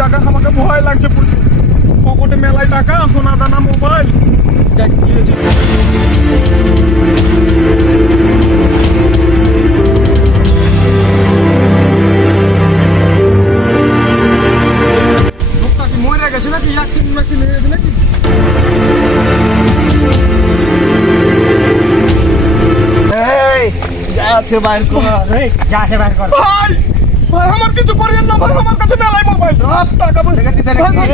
টাকা আমাকে ভয় লাগছে পকেটে মেলায় টাকা সোনা দানা মোবাইল। যাই, কি হয়েছে? লোকটা কি মরে গেছে নাকি? অ্যাক্সিডেন্ট ম্যাক্সিডেন্ট গেছে নাকি? এই যা আছে বাইর কর। যা আছে বাইর কর। ভাই! ভাই আমার কিছু করিয়েন না ভাই আমার কাছে মেলায় মোবাইল। সব টাকা দেখেছি তাহলে কি?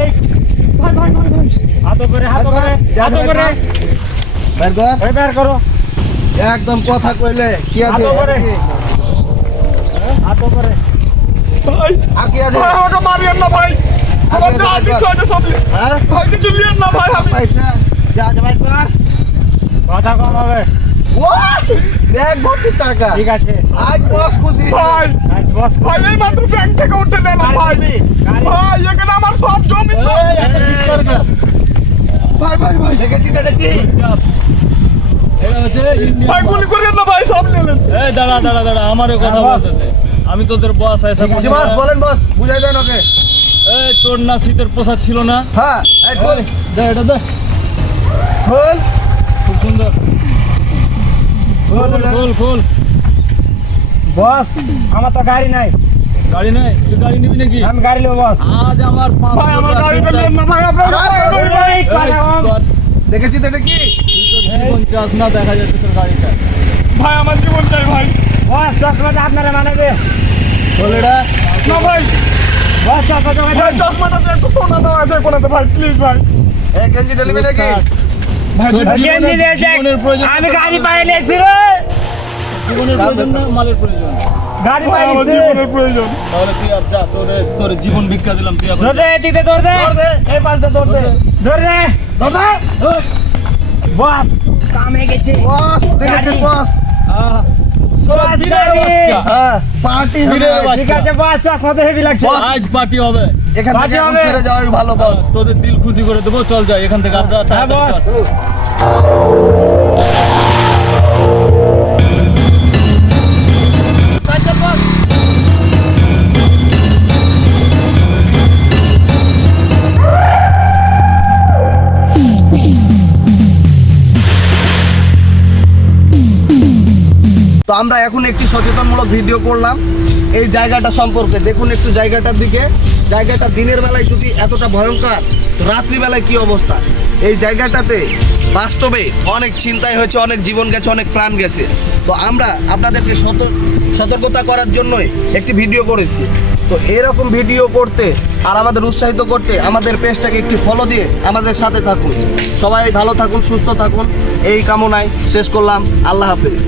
ভাই, ভাই ভাই ভাই ভাই। হাত করে হাত করে হাত করে কর। বাইর কর। ওই বের করো। একদম কথা কইলে কি আছে? হাত উপরে। হাত করে ভাই আর কি আছে? ভাই আমাকে মারিয়েন না ভাই। আমার যা কিছু আছে সব হ্যাঁ? ভাই কিছু নিয়েন না ভাই আমি পয়সা যা আছে বাইর কর। কথা কম হবে। What? ব্যাগ ভর্তি টাকা? ঠিক আছে। আজ বস খুশি। ভাই আজ বস ভাই এই মাত্র ব্যাংক থেকে উঠে নিলাম ভাই। দিবি? ভাই এখানে আমার সব জমি ভাই ভাই ভাই দেখেছি তাহলে কি? ভাই গুলি করিয়েন না ভাই সব নিলেন এই দাঁড়া দাঁড়া দাঁড়া আমারও কথা হ্যাঁ, বলতেছে আমি তোদের বস এসে বস বলেন বস বুঝাই দেন ওকে। এই তোর না শীতের পোশাক ছিল না? হ্যাঁ এই বল। দে এটা দে। বল। খোল বস আমার তো গাড়ি নাই গাড়ি নেই তুই গাড়ি নিবি নাকি আমি গাড়ি নেব বস আজ আমার ভাই আমার না ভাই আপনার কম। দেখেছি কি জীবন চাস না দেখা যাচ্ছে তোর গাড়িটা ভাই আমার জীবন চাই ভাই বস চশমাটা আপনারা মানাবে বল এটা না ভাই বস চশমা ভাই দেন একটু সোনা দেওয়া আছে কোনাতে ভাই প্লিজ ভাই এক কেজি ডেলিভারি নাকি ভাই তোর ভাই, গেঞ্জি জীবনের- দিয়েছে। জীবনের প্রয়োজন আমি গাড়ি পাই নিয়েছি রে জীবনের প্রয়োজন না মালের প্রয়োজন? গাড়ি ভাই, আমার জীবনের প্রয়োজন। তাহলে তুই আর যা তোর তোর জীবন ভিক্ষা দিলাম তুই ধর দে এদিকে ধর দে। দৌড় দে এই পাঁচ দে দৌড় দে। ধর দে। দৌড় দে। বস কামে গেছে। বস দেখেছি গাড়ি। আহ, বস বিরাট গাড়ি। বাচ্চা। হ্যাঁ পার্টি ফিরে হবে বাচ্চা। ঠিক আছে বস চশমাতে হেভি লাগছে। আজ পার্টি হবে। এখান থেকে হবে। ছেড়ে ভালো বস। তোদের দিল খুশি করে দেবো চল যাই এখান থেকে আর তো আমরা এখন একটি সচেতনমূলক ভিডিও করলাম। এই জায়গাটা সম্পর্কে। দেখুন একটু জায়গাটার দিকে। জায়গাটা দিনের বেলায় যদি এতটা ভয়ঙ্কর। রাত্রিবেলায় কি অবস্থা? এই জায়গাটাতে বাস্তবে অনেক চিন্তাই হয়েছে, অনেক জীবন গেছে, অনেক প্রাণ গেছে। তো আমরা আপনাদেরকে সতর্ক সতর্কতা করার জন্যই একটি ভিডিও করেছি। তো এরকম ভিডিও করতে আর আমাদের উৎসাহিত করতে আমাদের পেজটাকে একটি ফলো দিয়ে আমাদের সাথে থাকুন। সবাই ভালো থাকুন, সুস্থ থাকুন। এই কামনায় শেষ করলাম। আল্লাহ হাফেজ।